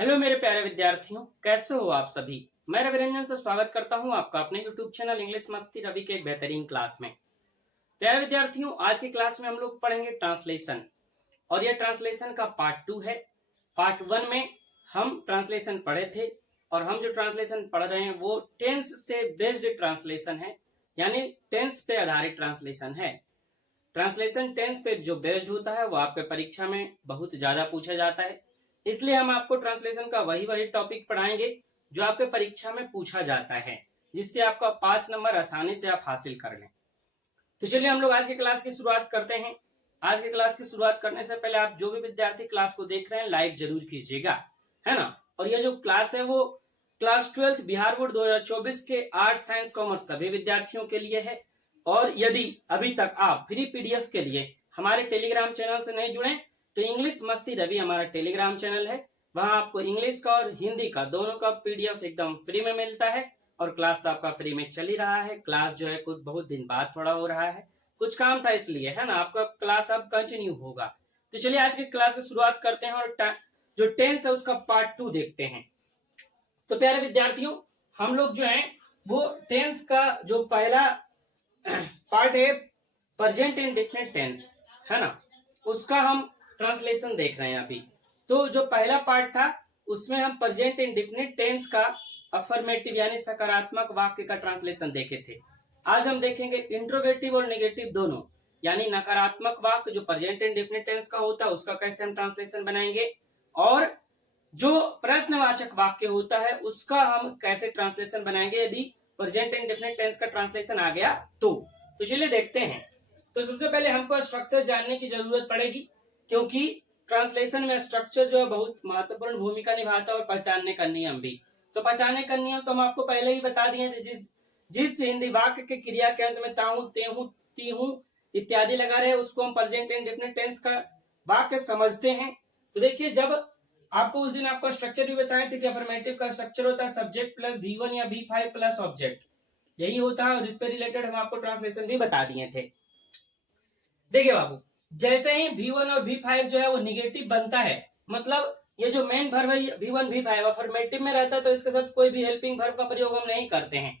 Hello मेरे प्यारे विद्यार्थियों, कैसे हो आप सभी। मैं रवि रंजन से स्वागत करता हूं आपका अपने यूट्यूब चैनल इंग्लिश मस्ती रवि के एक बेहतरीन क्लास में। प्यारे विद्यार्थियों, आज की क्लास में हम लोग पढ़ेंगे ट्रांसलेशन और यह ट्रांसलेशन का पार्ट 2 है। पार्ट 1 में हम ट्रांसलेशन पढ़े थे और हम जो ट्रांसलेशन पढ़ रहे हैं वो टेंस से बेस्ड ट्रांसलेशन है, यानी टेंस पे आधारित ट्रांसलेशन है। ट्रांसलेशन टेंस पे जो बेस्ड होता है वो आपके परीक्षा में बहुत ज्यादा पूछा जाता है, इसलिए हम आपको ट्रांसलेशन का वही टॉपिक पढ़ाएंगे जो आपके परीक्षा में पूछा जाता है, जिससे आपका 5 नंबर आसानी से आप हासिल कर लें। तो चलिए हम लोग आज की क्लास की शुरुआत करते हैं। आज की क्लास की शुरुआत करने से पहले आप जो भी विद्यार्थी क्लास को देख रहे हैं लाइक जरूर कीजिएगा, है ना। और ये जो क्लास है वो क्लास 12 बिहार बोर्ड 2024 के आर्ट्स साइंस कॉमर्स सभी विद्यार्थियों के लिए है। और यदि अभी तक आप फ्री पीडीएफ के लिए हमारे टेलीग्राम चैनल से नहीं जुड़े तो इंग्लिश मस्ती रवि हमारा टेलीग्राम चैनल है। वहां आपको इंग्लिश का और हिंदी का दोनों का पीडीएफ एकदम फ्री में मिलता है। और क्लास तो आपका फ्री में चल ही रहा है। क्लास जो है कुछ बहुत दिन बाद थोड़ा हो रहा है, कुछ काम था इसलिए, है ना। आपका क्लास अब कंटिन्यू होगा। तो चलिए आज की क्लास की शुरुआत करते हैं और जो टेंस है उसका पार्ट 2 देखते हैं। तो प्यारे विद्यार्थियों, हम लोग जो है वो टेंस का जो पहला पार्ट है प्रेजेंट इंडेफिनिट टेंस, है ना, उसका हम ट्रांसलेशन देख रहे हैं अभी। तो जो पहला पार्ट था उसमें हम प्रेजेंट इंडेफिनिट टेंस का अफर्मेटिव यानी सकारात्मक वाक्य का ट्रांसलेशन देखे थे। आज हम देखेंगे इंट्रोगेटिव और नेगेटिव दोनों, यानी नकारात्मक वाक्य जो प्रेजेंट इंडेफिनिट टेंस का होता है उसका कैसे हम ट्रांसलेशन बनाएंगे, और जो प्रश्नवाचक वाक्य होता है उसका हम कैसे ट्रांसलेशन बनाएंगे यदि प्रेजेंट इंडेफिनिट टेंस का ट्रांसलेशन आ गया तो चलिए देखते हैं। तो सबसे पहले हमको स्ट्रक्चर जानने की जरूरत पड़ेगी, क्योंकि ट्रांसलेशन में स्ट्रक्चर जो है बहुत महत्वपूर्ण भूमिका निभाता है और पहचानने का नियम भी। तो पहचानने का नियम तो हम आपको पहले ही बता दिए थे। जिस जिस हिंदी वाक्य के क्रिया के अंत में ताहू तेहू तीहू इत्यादि लगा रहे उसको हम प्रेजेंट इंडेफिनिट टेंस का वाक्य समझते हैं। तो देखिए, जब आपको उस दिन आपका स्ट्रक्चर भी बताए थे कि अफर्मेटिव का स्ट्रक्चर होता है सब्जेक्ट प्लस V1 या V5 प्लस ऑब्जेक्ट, यही होता है। और इस पे रिलेटेड हम आपको ट्रांसलेशन भी बता दिए थे। देखिए बाबू, जैसे ही V1 और V5 जो है वो निगेटिव बनता है, मतलब ये जो मेन वर्ब है V1 V5 अफर्मेटिव में रहता है तो इसके साथ कोई भी हेल्पिंग वर्ब का प्रयोग हम नहीं करते हैं।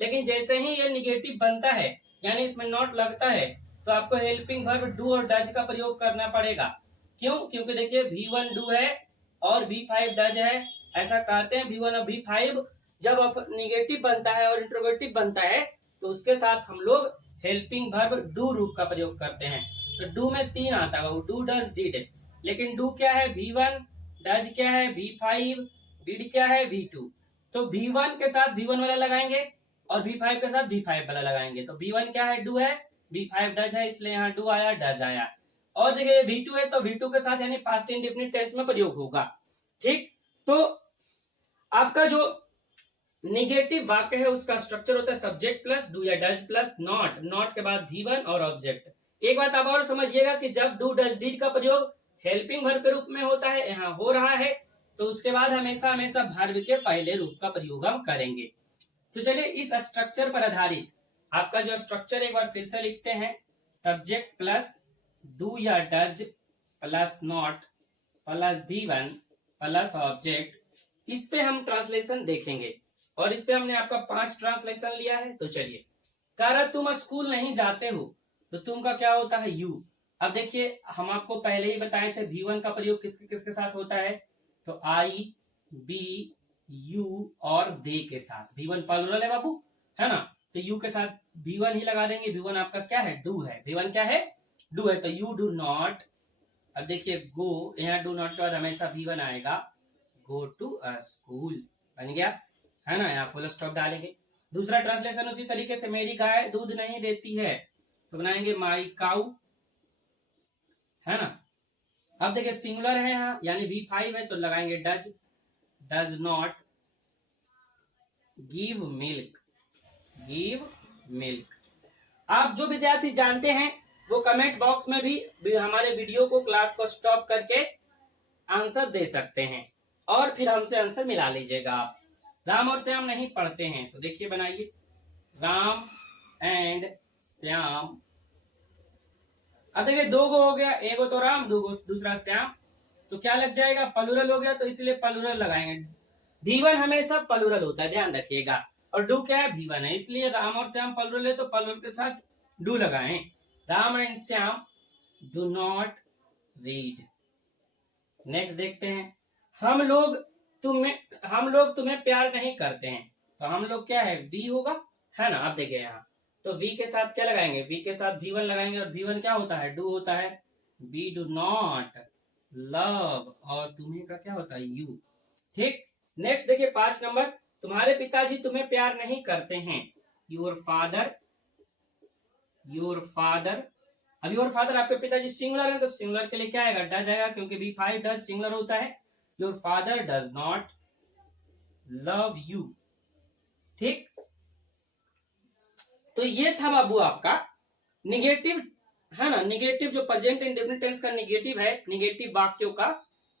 लेकिन जैसे ही ये निगेटिव बनता है यानी इसमें नॉट लगता है तो आपको हेल्पिंग वर्ब डू और डज का प्रयोग करना पड़ेगा। क्यों? क्योंकि देखिए V1 डू है और V5 डज है। ऐसा कहते हैं V1 और V5 जब निगेटिव बनता है और इंट्रोगेटिव बनता है तो उसके साथ हम लोग हेल्पिंग वर्ब डू रूप का प्रयोग करते हैं। तो डू में 3 आता है, डू डज डिड। लेकिन डू क्या है V1, डज क्या है V5, डिड क्या है V2। तो V1 के साथ V1 वाला लगाएंगे और V5 के साथ V5 वाला लगाएंगे। तो V1 क्या है डू है, V5 डज है, इसलिए यहाँ डू आया डज आया। और देखिए V2 है तो V2 के साथ यानी पास्ट इंडेफिनिट टेंस में प्रयोग होगा। ठीक, तो आपका जो निगेटिव वाक्य है उसका स्ट्रक्चर होता है सब्जेक्ट प्लस डू या डज प्लस नॉट, नॉट के बाद V1 और ऑब्जेक्ट। एक बात आप और समझिएगा कि जब डू डज डिड का प्रयोग हेल्पिंग वर्ब के रूप में होता है, यहाँ हो रहा है, तो उसके बाद हमेशा हमेशा वर्ब के पहले रूप का प्रयोग हम करेंगे। तो चलिए इस स्ट्रक्चर पर आधारित आपका जो स्ट्रक्चर एक बार फिर से लिखते हैं, सब्जेक्ट प्लस डू या does plus not plus V1 plus object. इस पे हम ट्रांसलेशन देखेंगे और इस पे हमने आपका 5 ट्रांसलेशन लिया है। तो चलिए, कह रहा तुम स्कूल नहीं जाते हो तो तुम का क्या होता है यू। अब देखिए हम आपको पहले ही बताए थे V1 का प्रयोग किसके किसके साथ होता है, तो आई बी यू और दे के साथ। V1 प्लुरल है बाबू, है ना, तो यू के साथ V1 ही लगा देंगे। V1 आपका क्या है, डू है। V1 क्या है, डू है, तो यू डू नॉट। अब देखिए गो, यहाँ डू नॉट के बाद हमेशा V1 आएगा, गो टू अ स्कूल, बन गया, है ना। यहाँ फुल स्टॉप डालेंगे। दूसरा ट्रांसलेशन उसी तरीके से, मेरी गाय दूध नहीं देती है तो बनाएंगे माई काउ, है ना। अब देखिए सिंगुलर है यहाँ यानी V5 है तो लगाएंगे does, does not give milk, give milk. आप जो विद्यार्थी जानते हैं वो कमेंट बॉक्स में भी हमारे वीडियो को क्लास को स्टॉप करके आंसर दे सकते हैं और फिर हमसे आंसर मिला लीजिएगा। आप राम और श्याम नहीं पढ़ते हैं तो देखिए बनाइए, राम एंड श्याम। अब देखिए दो गो हो गया, एगो तो राम, दो गो दूसरा श्याम। तो क्या लग जाएगा, प्लूरल हो गया, तो इसलिए प्लूरल लगाएंगे। V1 हमेशा प्लूरल होता है, ध्यान रखिएगा। और डू क्या है, V1 है, इसलिए राम और श्याम प्लूरल है तो प्लूरल के साथ डू लगाएं। Ram and Shyam do not read. Next देखते हैं, हम लोग तुम्हें प्यार नहीं करते हैं, तो हम लोग क्या है, वी होगा, है ना। अब देखिए यहाँ, तो वी के साथ क्या लगाएंगे, वी के साथ V1 लगाएंगे, और V1 क्या होता है, डू होता है। वी डू नॉट लव, और तुम्हें का क्या होता है, यू। ठीक। नेक्स्ट देखिए 5 नंबर, तुम्हारे पिताजी तुम्हें प्यार नहीं करते हैं। योर फादर अब योर फादर आपके पिताजी सिंगुलर है, तो सिंगुलर के लिए क्या आएगा, डज आएगा, क्योंकि V5 डज सिंगुलर होता है। Your father does not love you. ठीक। तो ये था बाबू आपका निगेटिव, है ना, निगेटिव जो प्रेजेंट इंडेफिनिट टेंस का निगेटिव है, निगेटिव वाक्यों का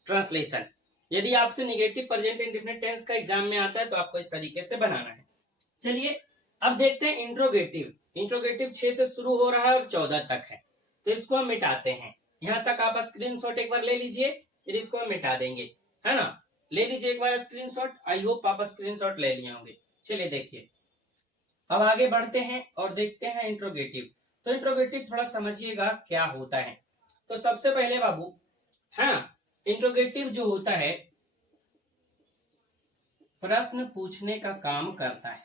ट्रांसलेशन। यदि आपसे निगेटिव प्रेजेंट इंडेफिनिट टेंस का एग्जाम में आता है तो आपको इस तरीके से बनाना है। चलिए अब देखते हैं इंट्रोगेटिव। इंट्रोगेटिव 6 से शुरू हो रहा है और 14 तक है, तो इसको हम मिटाते हैं। यहां तक आप स्क्रीनशॉट एक बार ले लीजिए, फिर इसको हम मिटा देंगे, है ना। ले लीजिए एक बार स्क्रीनशॉट, आई होप आप स्क्रीनशॉट ले लिए होंगे। चलिए देखिए, अब आगे बढ़ते हैं और देखते हैं इंट्रोगेटिव। तो इंट्रोगेटिव थोड़ा समझिएगा क्या होता है। तो सबसे पहले बाबू, है ना, इंट्रोगेटिव जो होता है प्रश्न पूछने का काम करता है।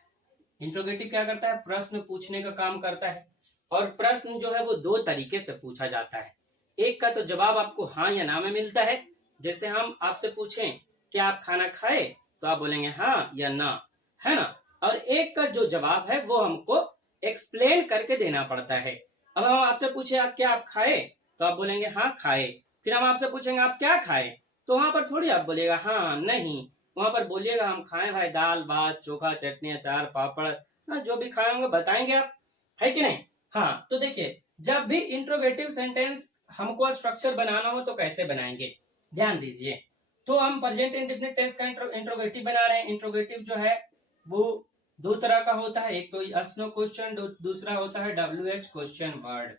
इंट्रोगेटिव क्या करता है, प्रश्न पूछने का काम करता है। और प्रश्न जो है वो 2 तरीके से पूछा जाता है। एक का तो जवाब आपको हाँ या ना में मिलता है, जैसे हम आपसे पूछें कि आप खाना खाए, तो आप बोलेंगे हाँ या ना, है ना। और एक का जो जवाब है वो हमको एक्सप्लेन करके देना पड़ता है। अब हम आपसे पूछे आप क्या आप खाए, तो आप बोलेंगे हाँ खाए। फिर हम आपसे पूछेंगे आप क्या खाए, तो वहां पर थोड़ी आप बोलेगा हाँ नहीं, वहां पर बोलिएगा हम खाए भाई दाल भात चोखा चटनी अचार पापड़, हाँ जो भी खाए होंगे बताएंगे आप, है कि नहीं। हाँ, तो देखिए जब भी इंट्रोगेटिव सेंटेंस हमको स्ट्रक्चर बनाना हो तो कैसे बनाएंगे, ध्यान दीजिए। तो हम प्रेजेंट इंडेफिनिट टेंस का इंट्रोगेटिव बना रहे हैं। इंट्रोगेटिव जो है वो 2 तरह का होता है, एक तो यस नो क्वेश्चन, दूसरा होता है WH क्वेश्चन वर्ड।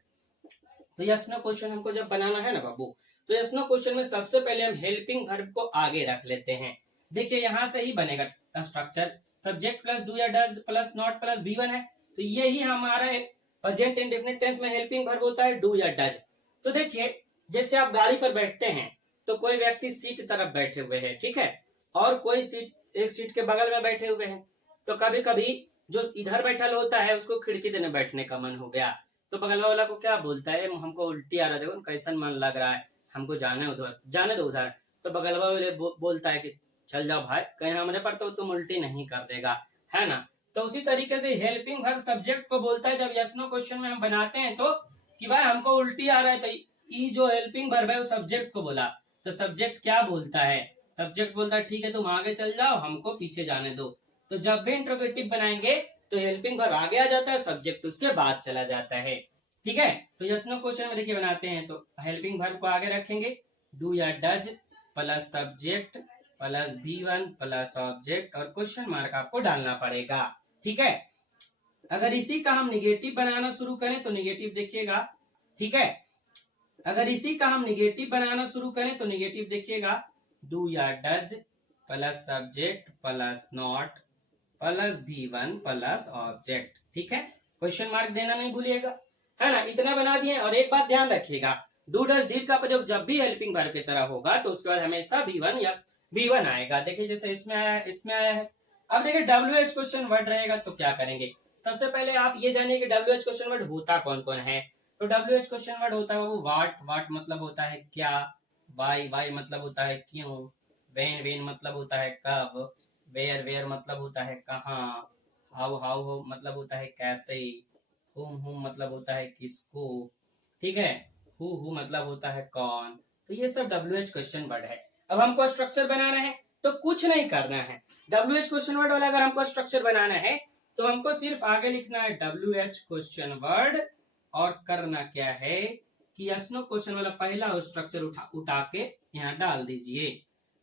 तो यस नो क्वेश्चन हमको जब बनाना है ना बाबू, तो यस नो क्वेश्चन में सबसे पहले हम हेल्पिंग वर्ब को आगे रख लेते हैं। देखिए यहां से ही बनेगा स्ट्रक्चर, सब्जेक्ट प्लस डू या does plus not plus V1 है, तो यही हमारा प्रेजेंट इंडेफिनिट टेंस में हेल्पिंग वर्ब होता है, डू या डज। तो देखिए जैसे आप गाड़ी पर बैठते हैं, तो कोई व्यक्ति सीट तरफ बैठे हुए है, ठीक है, और कोई सीट एक सीट के बगल में बैठे हुए हैं। तो कभी कभी जो इधर बैठा होता है उसको खिड़की देने बैठने का मन हो गया, तो बगल वाला को क्या बोलता है, हमको उल्टी आ रहा है, देखो कैसा मन लग रहा है, हमको जाने दो उधर। तो बगल वाले बोलता है कि चल जाओ भाई, कहीं हमारे पर तो तुम उल्टी नहीं कर देगा, है ना। तो उसी तरीके से हेल्पिंग वर्ब सब्जेक्ट को बोलता है जब यस नो क्वेश्चन में हम बनाते हैं तो, कि भाई हमको उल्टी आ रहा है, तो ई जो हेल्पिंग वर्ब है वो सब्जेक्ट को बोला, तो सब्जेक्ट क्या बोलता है, सब्जेक्ट बोलता है ठीक है तुम आगे चल जाओ हमको पीछे जाने दो। तो जब भी इंट्रोगेटिव बनाएंगे तो हेल्पिंग वर्ब आगे आ जाता है, सब्जेक्ट उसके बाद चला जाता है, ठीक है। तो यस नो क्वेश्चन में देखिए बनाते हैं, तो हेल्पिंग वर्ब को आगे रखेंगे, डू या does plus subject plus V1 plus object, और क्वेश्चन मार्क आपको डालना पड़ेगा, ठीक है। अगर इसी का हम निगेटिव बनाना शुरू करें तो निगेटिव देखिएगा, ठीक है। अगर इसी का हम निगेटिव बनाना शुरू करें तो निगेटिव देखिएगा, डू या does plus subject plus not plus V1 plus object, ठीक है। क्वेश्चन मार्क देना नहीं भूलिएगा, है ना। इतना बना दिए। और एक बात ध्यान रखिएगा, डू डज डीड का प्रयोग जब भी हेल्पिंग वर्ब की तरह होगा तो उसके बाद हमेशा V1 या V1 आएगा। देखिए जैसे इसमें आया है, इसमें आया है। अब देखिए WH क्वेश्चन वर्ड रहेगा तो क्या करेंगे, सबसे पहले आप ये जानिए कि WH क्वेश्चन वर्ड होता कौन कौन है। तो WH क्वेश्चन वर्ड होता है वो वाट मतलब होता है क्या, वाई मतलब होता है क्यों, वेन मतलब होता है कब, वेयर मतलब होता है कहाँ, हाउ मतलब होता है कैसे, हुम मतलब होता है किसको, ठीक है, हु मतलब होता है कौन। तो ये सब WH क्वेश्चन वर्ड है। अब हमको स्ट्रक्चर बनाना है तो कुछ नहीं करना है, WH क्वेश्चन वर्ड वाला अगर हमको स्ट्रक्चर बनाना है तो हमको सिर्फ आगे लिखना है WH क्वेश्चन वर्ड, और करना क्या है कि यस नो क्वेश्चन वाला पहला स्ट्रक्चर उठा के यहाँ डाल दीजिए।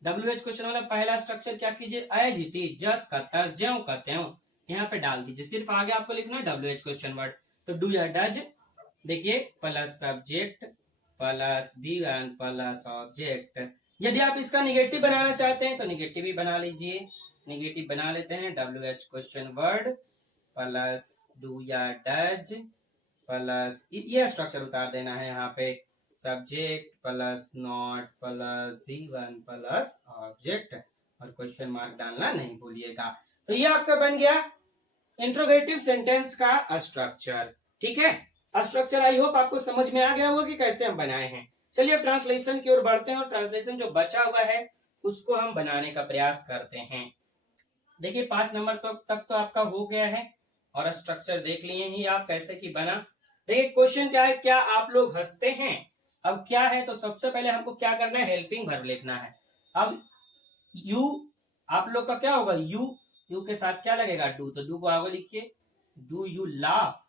WH क्वेश्चन वाला पहला स्ट्रक्चर क्या कीजिए, एज इट इज, जस का तस, ज्यों का त्यों यहाँ पे डाल दीजिए। सिर्फ आगे आपको लिखना है WH क्वेश्चन वर्ड। तो डू या डज देखिए plus subject plus V1 plus object, यदि आप इसका निगेटिव बनाना चाहते हैं तो निगेटिव ही बना लीजिए। निगेटिव बना लेते हैं, WH question word plus do या डज प्लस ये स्ट्रक्चर उतार देना है यहाँ पे, subject plus not plus V1 plus object और क्वेश्चन मार्क डालना नहीं भूलिएगा। तो ये आपका बन गया इंट्रोगेटिव सेंटेंस का स्ट्रक्चर। ठीक है, स्ट्रक्चर आई होप आपको समझ में आ गया होगा कि कैसे हम बनाए हैं। चलिए अब ट्रांसलेशन की ओर बढ़ते हैं और ट्रांसलेशन जो बचा हुआ है उसको हम बनाने का प्रयास करते हैं। देखिए 5 नंबर तक तो आपका हो गया है और स्ट्रक्चर देख लिए ही आप कैसे की बना। देखिए क्वेश्चन क्या है, क्या आप लोग हंसते हैं। अब क्या है, तो सबसे पहले हमको क्या करना है, हेल्पिंग वर्ब लिखना है। अब यू आप लोग का क्या होगा, यू के साथ क्या लगेगा, डू, तो डू को आगे लिखिए, do you laugh,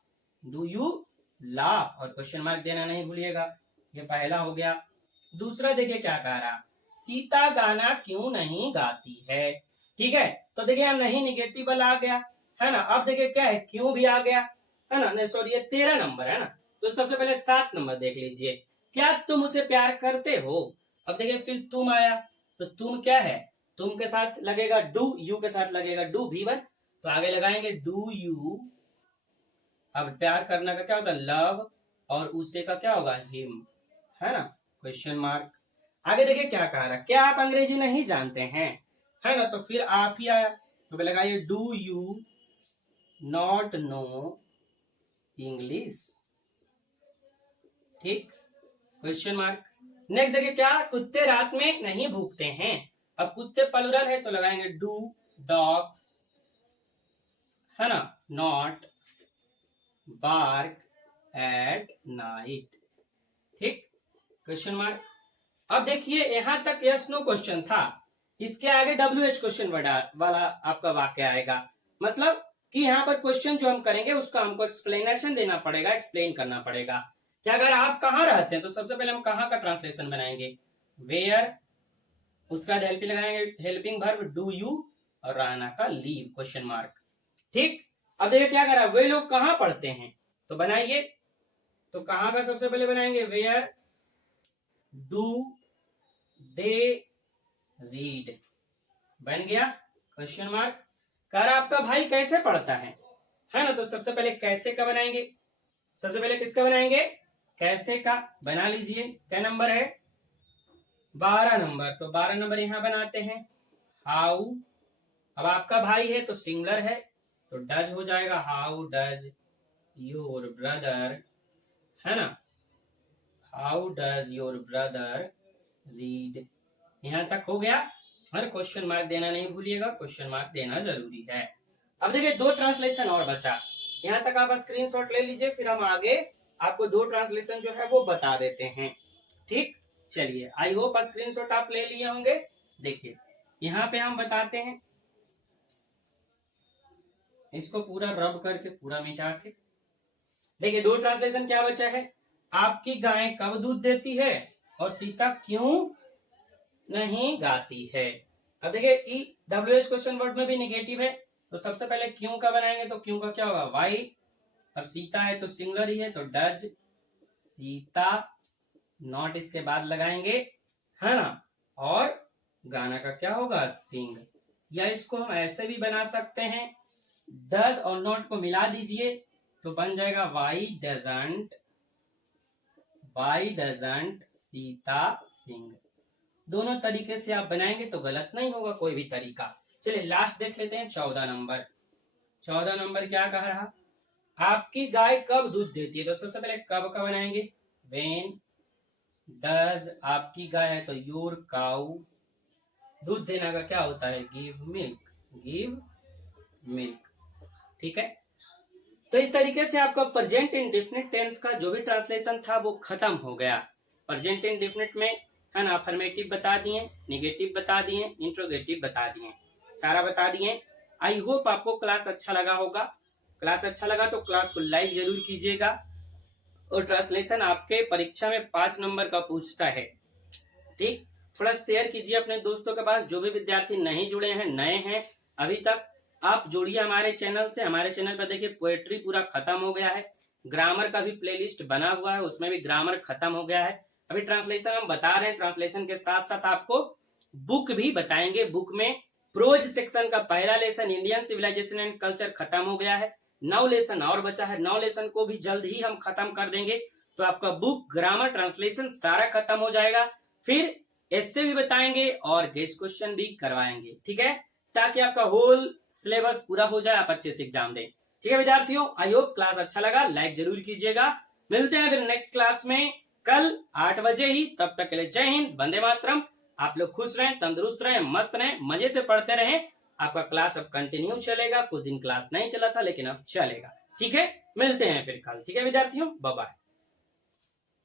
do you laugh और क्वेश्चन मार्क देना नहीं भूलिएगा। ये पहला हो गया। दूसरा देखिए क्या कह रहा, सीता गाना क्यों नहीं गाती है। ठीक है, तो देखिए यहाँ नहीं निगेटिव आ गया है ना। अब देखिए क्या है, क्यों भी आ गया है ना, नहीं सॉरी ये 13 नंबर है ना। तो सबसे पहले 7 नंबर देख लीजिए, क्या तुम उसे प्यार करते हो। अब देखिए फिर तुम आया, तो तुम क्या है, तुम के साथ लगेगा डू, यू के साथ लगेगा डू V1, तो आगे लगाएंगे डू यू। अब प्यार करना का क्या होता है, लव, और उसे का क्या होगा, हिम, है ना, क्वेश्चन मार्क। आगे देखिए क्या कह रहा है, क्या आप अंग्रेजी नहीं जानते हैं, है ना, तो फिर आप ही आया, तो लगाइए do you not know English. ठीक, क्वेश्चन मार्क। नेक्स्ट देखिए क्या, कुत्ते रात में नहीं भूखते हैं। अब कुत्ते प्लुरल है तो लगाएंगे डू डॉग्स, है ना, नॉट बार्क एट नाइट। ठीक, क्वेश्चन मार्क। अब देखिए यहां तक यस नो क्वेश्चन था, इसके आगे WH क्वेश्चन वाला आपका वाक्य आएगा। मतलब कि यहाँ पर क्वेश्चन जो हम करेंगे उसका हमको एक्सप्लेनेशन देना पड़ेगा, एक्सप्लेन करना पड़ेगा कि अगर आप कहाँ रहते हैं तो सबसे पहले हम कहाँ का ट्रांसलेशन बनाएंगे, वेयर, उसका हेल्प लगाएंगे, हेल्पिंग वर्ब डू यू और रहना का लीव, क्वेश्चन मार्क। ठीक, अब देखिए क्या करा, वे लोग कहाँ पढ़ते हैं, तो बनाइए, तो कहाँ का सबसे पहले बनाएंगे, वेयर डू दे रीड, बन गया क्वेश्चन मार्क। कह रहा आपका भाई कैसे पढ़ता है ना, तो सबसे पहले कैसे का बनाएंगे, सबसे पहले किसका बनाएंगे, कैसे का बना लीजिए। क्या नंबर है, 12 नंबर, तो 12 नंबर यहां बनाते हैं, हाउ। अब आपका भाई है तो सिंगुलर है तो डज हो जाएगा, हाउ डज योर ब्रदर, है ना, how does your brother read. यहां तक हो गया, हर क्वेश्चन मार्क देना नहीं भूलिएगा, क्वेश्चन मार्क देना जरूरी है। अब देखिए 2 ट्रांसलेशन और बचा, यहां तक आप स्क्रीनशॉट ले लीजिए, फिर हम आगे आपको 2 ट्रांसलेशन जो है वो बता देते हैं। ठीक, चलिए आई होप स्क्रीनशॉट आप ले लिए होंगे। देखिए यहाँ पे हम बताते हैं, इसको पूरा रब करके पूरा मिटा के देखिए 2 ट्रांसलेशन क्या बचा है, आपकी गाय कब दूध देती है और सीता क्यों नहीं गाती है। अब देखिए WH क्वेश्चन वर्ड में भी निगेटिव है, तो सबसे पहले क्यों का बनाएंगे, तो क्यों का क्या होगा, वाई। अब सीता है तो सिंगुलर ही है तो डज सीता, नॉट इसके बाद लगाएंगे, है ना, और गाना का क्या होगा, सिंग। या इसको हम ऐसे भी बना सकते हैं, डज और नॉट को मिला दीजिए तो बन जाएगा वाई डजंट सीता सिंग। दोनों तरीके से आप बनाएंगे तो गलत नहीं होगा कोई भी तरीका। चलिए लास्ट देख लेते हैं 14 नंबर। 14 नंबर क्या कह रहा, आपकी गाय कब दूध देती है, तो सबसे पहले कब का बनाएंगे, व्हेन डज आपकी गाय है तो योर काउ, दूध देना का क्या होता है, गिव मिल्क। ठीक है, तो इस तरीके से आपका प्रेजेंट इंडेफिनिट टेंस का जो भी ट्रांसलेशन था वो खत्म हो गया। प्रेजेंट इंडेफिनिट में है ना, अफर्मेटिव बता दिए, नेगेटिव बता दिए, इंट्रोगेटिव बता दिए, सारा बता दिए। आई होप आपको क्लास अच्छा लगा होगा। क्लास अच्छा लगा तो क्लास को लाइक जरूर कीजिएगा। और ट्रांसलेशन आपके परीक्षा में 5 नंबर का पूछता है। ठीक, थोड़ा शेयर कीजिए अपने दोस्तों के पास, जो भी विद्यार्थी नहीं जुड़े हैं, नए हैं अभी तक, आप जुड़िए हमारे चैनल से। हमारे चैनल पर देखिए पोएट्री पूरा खत्म हो गया है, ग्रामर का भी प्लेलिस्ट बना हुआ है, उसमें भी ग्रामर खत्म हो गया है। अभी ट्रांसलेशन हम बता रहे हैं, ट्रांसलेशन के साथ साथ आपको बुक भी बताएंगे। बुक में प्रोज सेक्शन का पहला lesson Indian civilisation and culture खत्म हो गया है, 9 लेसन और बचा है, 9 लेसन को भी जल्द ही हम खत्म कर देंगे। तो आपका बुक, ग्रामर, ट्रांसलेशन सारा खत्म हो जाएगा। फिर ऐसे भी बताएंगे और गेस्ट क्वेश्चन भी करवाएंगे, ठीक है, ताकि आपका होल सिलेबस पूरा हो जाए, आप अच्छे से एग्जाम दें। ठीक है विद्यार्थियों, आई होप क्लास अच्छा लगा, लाइक जरूर कीजिएगा। मिलते हैं फिर नेक्स्ट क्लास में कल 8 बजे ही। तब तक के लिए जय हिंद, वंदे मातरम। आप लोग खुश रहें, तंदुरुस्त रहें, मस्त रहें, मजे से पढ़ते रहें। आपका क्लास अब कंटिन्यू चलेगा, कुछ दिन क्लास नहीं चला था लेकिन अब चलेगा। ठीक है, मिलते हैं फिर कल। ठीक है विद्यार्थियों, बाय बाय।